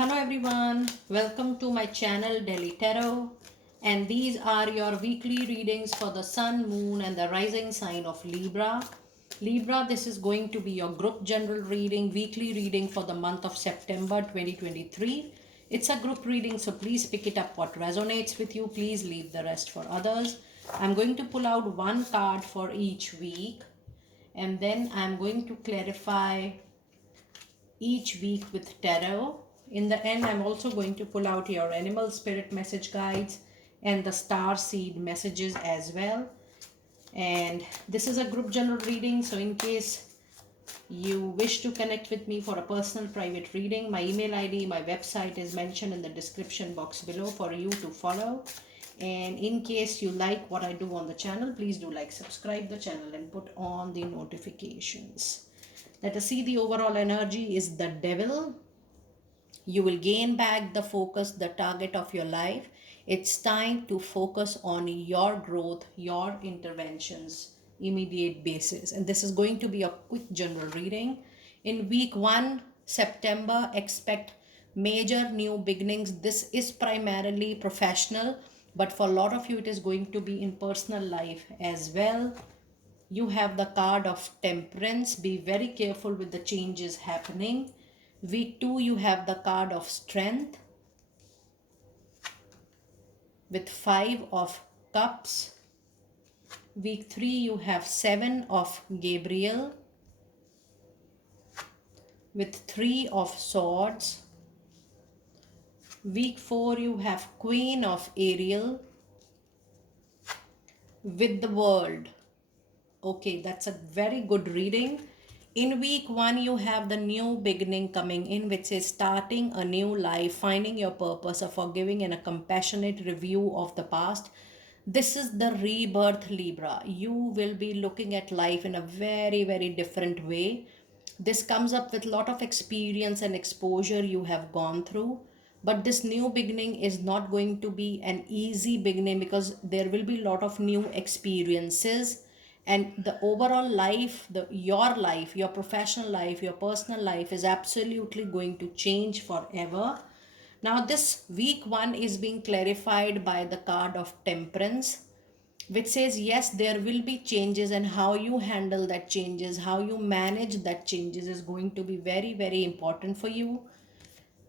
Hello everyone, welcome to my channel Delhi Tarot, and these are your weekly readings for the Sun, Moon and the rising sign of Libra. Libra, this is going to be your group general reading, weekly reading for the month of September 2023. It's a group reading, so please pick it up what resonates with you. Please leave the rest for others. I'm going to pull out one card for each week, and then I'm going to clarify each week with tarot. In the end, I'm also going to pull out your animal spirit message guides and the star seed messages as well. And this is a group general reading, so in case you wish to connect with me for a personal private reading, my email ID, my website is mentioned in the description box below for you to follow. And in case you like what I do on the channel, please do like, subscribe the channel and put on the notifications. Let us see the overall energy is the devil. You will gain back the focus, the target of your life. It's time to focus on your growth, your interventions, immediate basis. And this is going to be a quick general reading. In week 1, September, expect major new beginnings. This is primarily professional, but for a lot of you, it is going to be in personal life as well. You have the card of temperance. Be very careful with the changes happening. Week 2, you have the card of strength with 5 of cups. Week 3, you have 7 of Gabriel with 3 of swords. Week 4, you have Queen of Ariel with the world. Okay, that's a very good reading. In week 1, you have the new beginning coming in, which is starting a new life, finding your purpose, a forgiving and a compassionate review of the past. This is the rebirth, Libra. You will be looking at life in a very, very different way. This comes up with a lot of experience and exposure you have gone through. But this new beginning is not going to be an easy beginning because there will be a lot of new experiences, and the overall life, your life, your professional life, your personal life is absolutely going to change forever. Now this week 1 is being clarified by the card of temperance, which says yes, there will be changes, and how you handle that changes, how you manage that changes is going to be very, very important for you.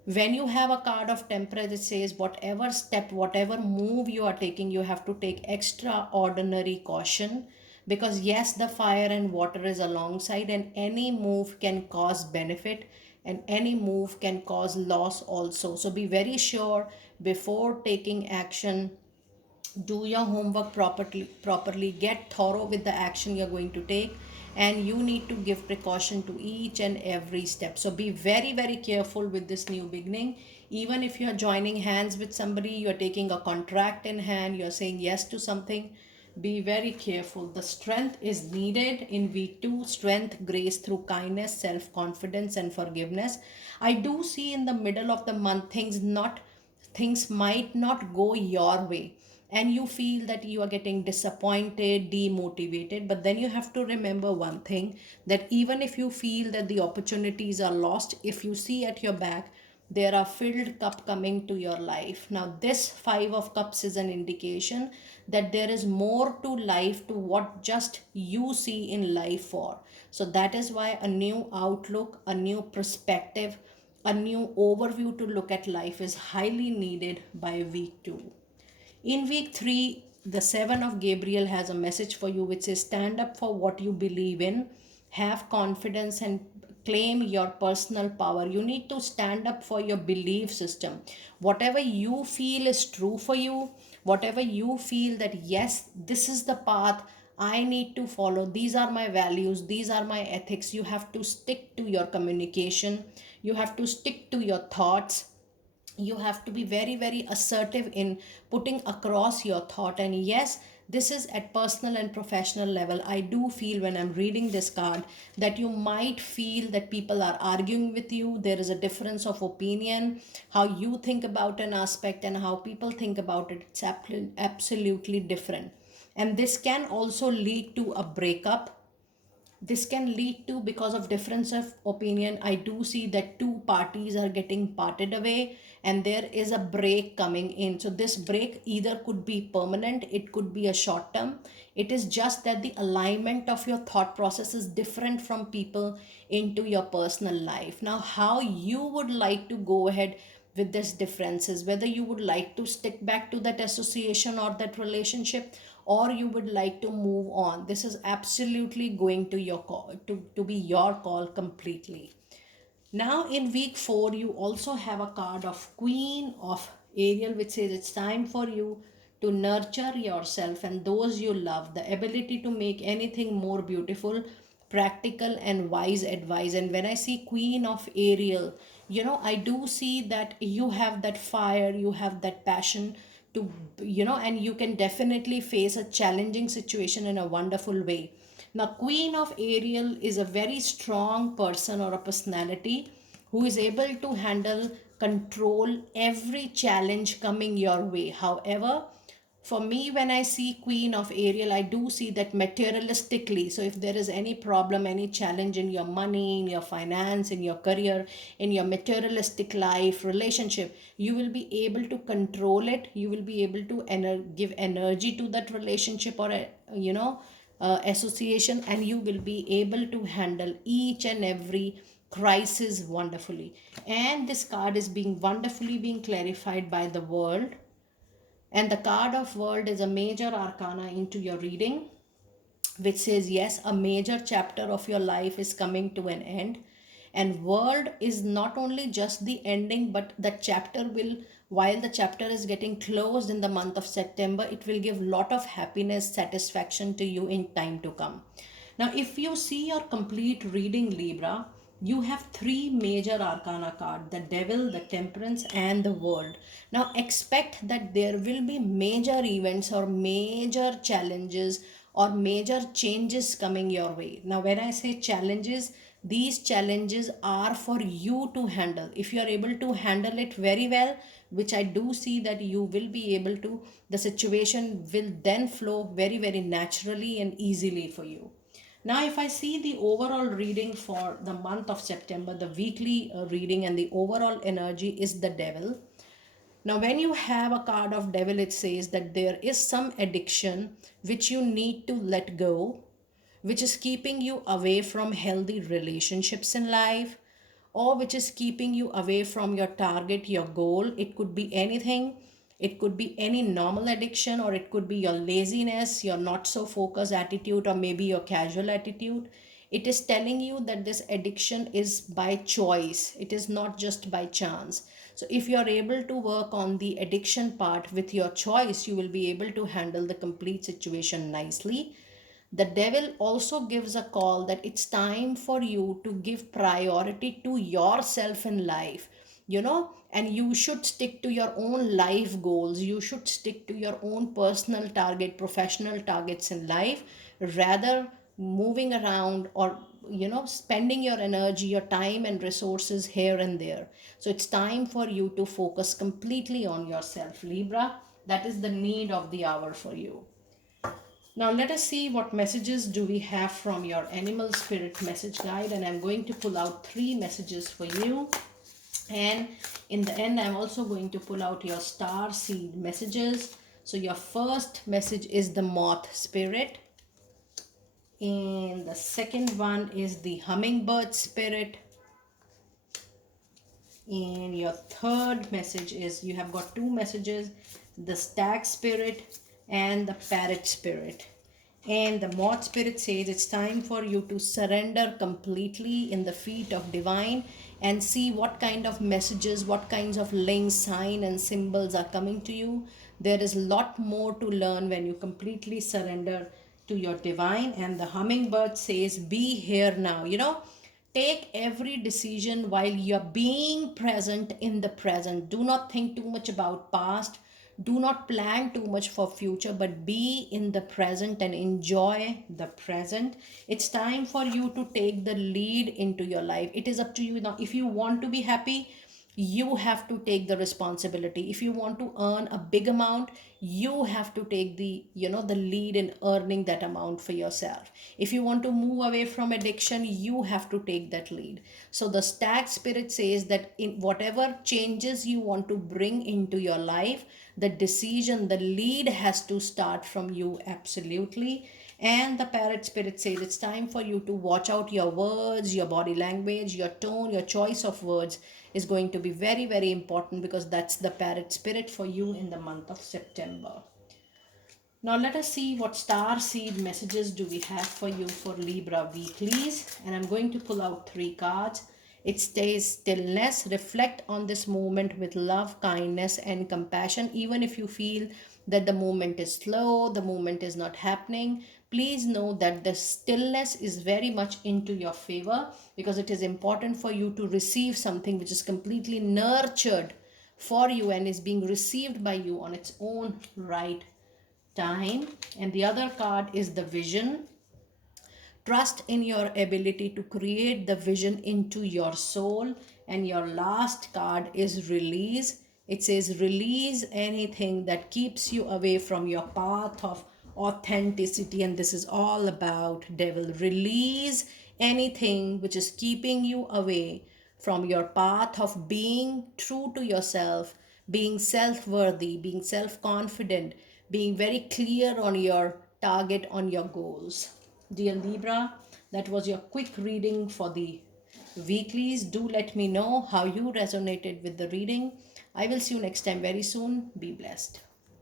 When you have a card of temperance, it says whatever step, whatever move you are taking, you have to take extraordinary caution, because yes, the fire and water is alongside, and any move can cause benefit and any move can cause loss also. So be very sure before taking action. Do your homework properly, get thorough with the action you're going to take, and you need to give precaution to each and every step. So be very, very careful with this new beginning. Even if you're joining hands with somebody, you're taking a contract in hand, you're saying yes to something, be very careful. The strength is needed in week 2. Strength, grace through kindness, self-confidence and forgiveness. I do see in the middle of the month things might not go your way, and you feel that you are getting disappointed, demotivated. But then you have to remember one thing, that even if you feel that the opportunities are lost, if you see at your back there are filled cup coming to your life. Now this 5 of cups is an indication that there is more to life to what just you see in life for. So that is why a new outlook, a new perspective, a new overview to look at life is highly needed by week 2. In week 3, the 7 of Gabriel has a message for you, which says stand up for what you believe in, have confidence and claim your personal power. You need to stand up for your belief system. Whatever you feel is true for you, whatever you feel that yes, this is the path I need to follow, these are my values, these are my ethics, you have to stick to your communication, you have to stick to your thoughts, you have to be very, very assertive in putting across your thought. And yes, this is at personal and professional level. I do feel when I'm reading this card that you might feel that people are arguing with you. There is a difference of opinion, how you think about an aspect and how people think about it. It's absolutely different, and this can also lead to a breakup. This can lead to, because of difference of opinion, I do see that two parties are getting parted away and there is a break coming in. So this break either could be permanent, it could be a short term. It is just that the alignment of your thought process is different from people into your personal life. Now how you would like to go ahead with this differences, whether you would like to stick back to that association or that relationship, or you would like to move on, this is absolutely going to your call, to be your call completely. Now in week 4, you also have a card of Queen of Ariel, which says it's time for you to nurture yourself and those you love, the ability to make anything more beautiful, practical, and wise advice. And when I see Queen of Ariel, I do see that you have that fire, you have that passion to, and you can definitely face a challenging situation in a wonderful way. Now, Queen of Ariel is a very strong person or a personality who is able to handle, control every challenge coming your way. However, for me, when I see Queen of Ariel, I do see that materialistically. So if there is any problem, any challenge in your money, in your finance, in your career, in your materialistic life, relationship, you will be able to control it. You will be able to give energy to that relationship or association, and you will be able to handle each and every crisis wonderfully. And this card is being wonderfully being clarified by the world, and the card of world is a major arcana into your reading, which says yes, a major chapter of your life is coming to an end. And world is not only just the ending, but the chapter will, while the chapter is getting closed in the month of September, it will give lot of happiness, satisfaction to you in time to come. Now if you see your complete reading, Libra, you have three major arcana card: the devil, the temperance, and the world. Now expect that there will be major events or major challenges or major changes coming your way. Now when I say challenges, these challenges are for you to handle. If you are able to handle it very well, which I do see that you will be able to, the situation will then flow very very naturally and easily for you. Now, if I see the overall reading for the month of September, the weekly reading and the overall energy is the devil. Now, when you have a card of devil, it says that there is some addiction which you need to let go, which is keeping you away from healthy relationships in life, or which is keeping you away from your target, your goal. It could be anything. It could be any normal addiction, or it could be your laziness, your not so focused attitude, or maybe your casual attitude. It is telling you that this addiction is by choice, it is not just by chance. So, if you are able to work on the addiction part with your choice, you will be able to handle the complete situation nicely. The devil also gives a call that it's time for you to give priority to yourself in life, and you should stick to your own life goals. You should stick to your own personal target, professional targets in life, rather moving around or spending your energy, your time and resources here and there. So it's time for you to focus completely on yourself, Libra. That is the need of the hour for you. Now let us see what messages do we have from your animal spirit message guide, and I'm going to pull out 3 messages for you, and in the end I'm also going to pull out your star seed messages. So your first message is the moth spirit, and the second one is the hummingbird spirit, and your third message is, you have got 2 messages, the stag spirit and the parrot spirit. And the moth spirit says it's time for you to surrender completely in the feet of divine and see what kind of messages, what kinds of links, sign and symbols are coming to you. There is a lot more to learn when you completely surrender to your divine. And the hummingbird says, be here now. Take every decision while you're being present in the present. Do not think too much about past. Do not plan too much for future, but be in the present and enjoy the present. It's time for you to take the lead into your life. It is up to you now. If you want to be happy, You have to take the responsibility. If you want to earn a big amount, you have to take the, the lead in earning that amount for yourself. If you want to move away from addiction, you have to take that lead. So the stag spirit says that in whatever changes you want to bring into your life, the decision, the lead has to start from you, absolutely. And the parrot spirit says it's time for you to watch out your words, your body language, your tone, your choice of words is going to be very, very important, because that's the parrot spirit for you in the month of September. Now let us see what star seed messages do we have for you for Libra weeklies. And I'm going to pull out 3 cards. It stays stillness. Reflect on this moment with love, kindness, and compassion. Even if you feel that the moment is slow, the moment is not happening, please know that the stillness is very much into your favor, because it is important for you to receive something which is completely nurtured for you and is being received by you on its own right time. And the other card is the vision. Trust in your ability to create the vision into your soul. And your last card is release. It says release anything that keeps you away from your path of authenticity. And this is all about devil. Release anything which is keeping you away from your path of being true to yourself, being self worthy, being self confident, being very clear on your target, on your goals. Dear Libra, that was your quick reading for the weeklies. Do let me know how you resonated with the reading. I will see you next time very soon. Be blessed.